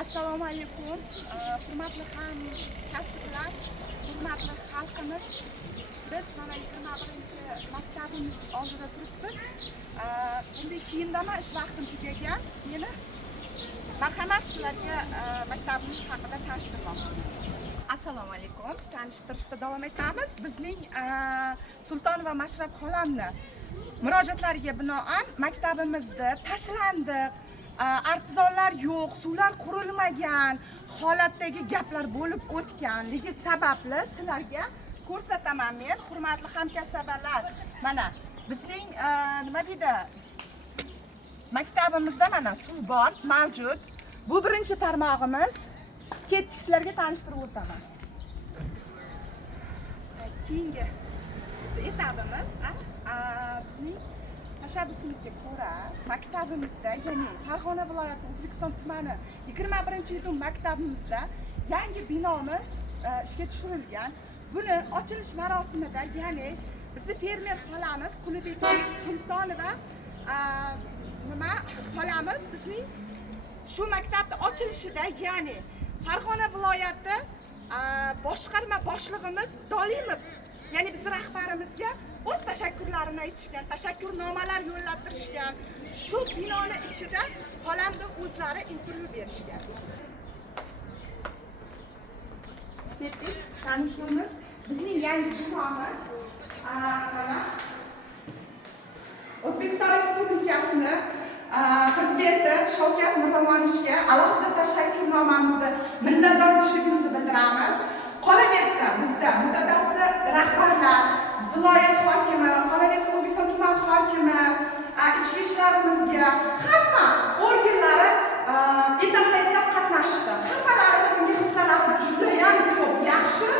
Assalomu alaykum. Hurmatli hamkasblar, hurmatli xalqimiz. Biz mana 21-maktabimiz oldida turibmiz. Bunday kiyimdama ish vaqtim tugagan. Meni marhamat sizlarga maktabimiz haqida tanishtirmoqchiman. Assalomu alaykum. Tanishtirishda davom etamiz. Bizning Sultonova Mashrab xolamni murojaatlariga binoan maktabimizda tashlandiq, artizonlar yo'q, suvlar qurilmagan holatdagi gaplar bo'lib o'tganligi sababli sizlarga ko'rsataman men, hurmatli hamkasblar. Mana bizning nima deydi? Maktabimizda mana suv bor, mavjud. Bu birinchi tarmog'imiz. Ketdik, sizlarga tanishtirib o'taman. Keyingi etapimiz bizning tashabbusimizga ko'ra maktabimizda, ya'ni Farg'ona viloyati O'zbekiston tumani 21-yil maktabimizda yangi binomiz ishga tushirilgan. Buni ochilish marosimida, ya'ni bizni fermer xolamiz Qulibek Sultonova xolamiz bizning shu maktabni ochilishida, ya'ni Farg'ona viloyati boshqarma boshlig'imiz Dolimov, ya'ni biz rahbarimizga o'z tashakkurlarini aytishgan, tashakkurnomalar yo'llab turishgan. Shu binoni ichida xolamda o'zlari intervyu berishgan. Ketdik, tanishuvimiz. Bizning yangi binomiz mana O'zbekiston Respublikasini Prezidenti Shavkat Mirziyoyevga alohida tashakkurnomamizni minnatdorchiligimizni bildiramiz. Qolaversa bizda mutaxassis rahbarlar, viloyat hokimi, qolaversa O'zbekiston tuman hokimi, ichki ishlarimizga hamma organlari etap-etap qatnashdi. Hammalarini bunga hissalari juda ham ko'p, yaxshi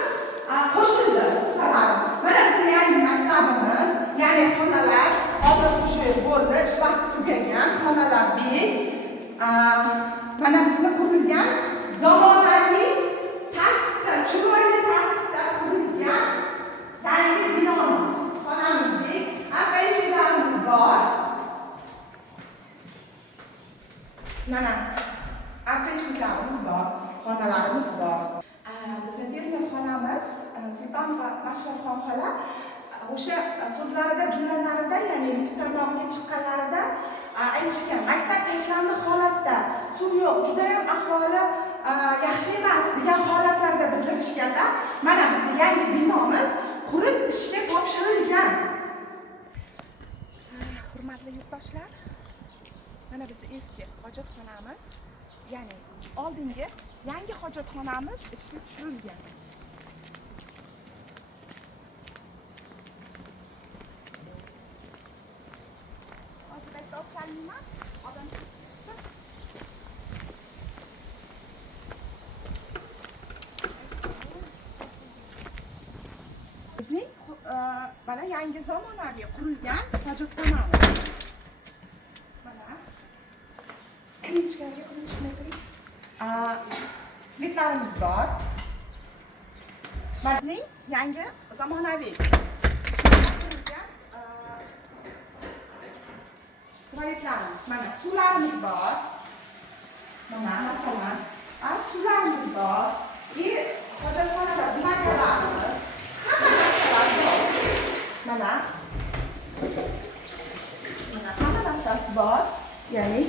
qo'shildi hissalari. Mana bizning yangi maktabimiz, ya'ni xonalar hozir o'sha bo'ldi, ish vaqti tugagan, xonalar bek. Mana bizning qurilgan zamonaviy tartibda, chiroyli tartibda qurilgan yangi binomiz, xonamiz bek, arqa eshiklarimiz bor. Mana arqa eshiklarimiz bor, xonalarimiz bor. Bizning fermer xonamiz Sultonova Mashrab xola o'sha so'zlarida, jumlalarida, ya'ni YouTube tarmog'iga chiqqanlarida aytishgan, maktab tashlandi holatda, suv yo'q, juda ham ahvoli yaxshi emas degan holatlarda bildirishganda, mana bizning yangi binomiz qurib ishga topshirilgan. Hurmatli yurtdoshlar, mana bizning eski hojatxonamiz, ya'ni oldingi yangi hojatxonamiz ishga tushirilgan. Bizning mana yangi zamonaviy qurilgan hojatxonamiz. Mana kirishlarga qizim chiqmay turing. Svetlarimiz bor. Bizning yangi zamonaviy tualetlarimiz, mana suvlarimiz bor. Mana masalan, suvlarimiz bor. Hojatxonada bunaqalarimiz, hamma narsalar bor. Mana hamma narsasi bor. Ya'ni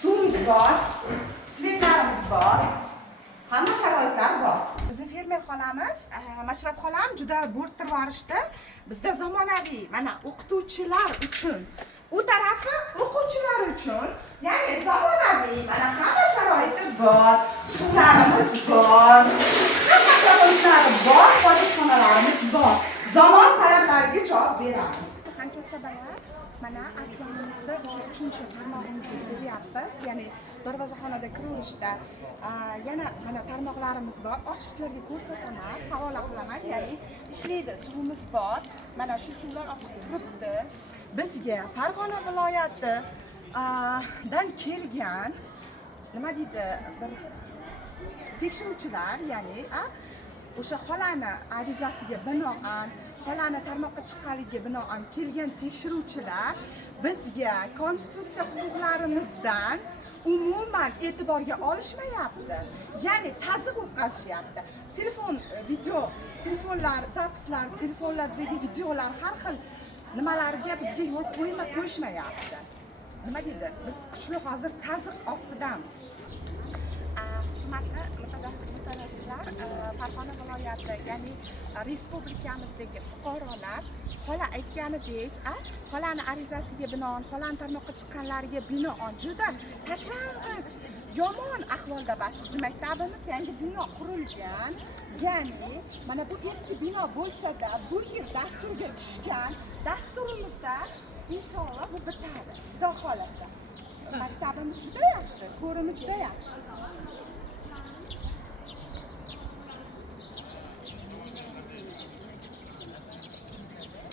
suvimiz bor, svetlarimiz bor. Hamma sharoitlar bor. Bizning fermer xolamiz, Mashrab xolam juda bo'rttirvorishdi. Bizda zamonaviy, mana o'qituvchilar uchun, u tarafi o'quvchilar uchun, ya'ni zamonaviy, mana hamma sharoiti bor, suvlarimiz bor, hamma sharoitlari bor, hojatxonalarimiz bor. Zamon talablariga javob beradi. Hamkasblar, mana arzonimizda o'sha 3-tarmog'imizga kelyapmiz, ya'ni darvozaxonada kirilishda yana mana tarmoqlarimiz bor. Ochib sizlarga ko'rsataman, havola qilaman, ya'ni ishlaydi, suvimiz bor. Mana shu suvlar oqib turibdi. Bizga Farg'ona viloyati dan kelgan nima deydi, bir tekshiruvchilar, ya'ni o'sha xolani arizasiga binoan, xolani tarmoqqa chiqqanligiga binoan kelgan tekshiruvchilar bizga konstitutsiya huquqlarimizdan umuman e'tiborga olishmayapti. Ya'ni tazyiq o'tkazishyapti. Telefonlar, zapislar, telefonlardagi videolar har xil nimalarga bizga yo'l qo'yishmayapti. Nima deydi? Biz kuchli hozir tazyiq ostidamiz. Hurmatli mutaxassislar, Farg'ona viloyati, ya'ni respublikamizdagi fuqarolar xola aytganidek, xolani arizasiga binoan, xolani tarmoqqa chiqqanlariga binoan juda tashlang'ich, yomon ahvolda bas. Bizning maktabimiz yangi bino qurilgan. Ya'ni mana bu eski bino bo'lsa-da, bu yil dasturga tushgan. Dasturimizda inshaalloh bu bitadi. Xudo xolasa. Maktabimiz juda yaxshi, ko'rimi juda yaxshi.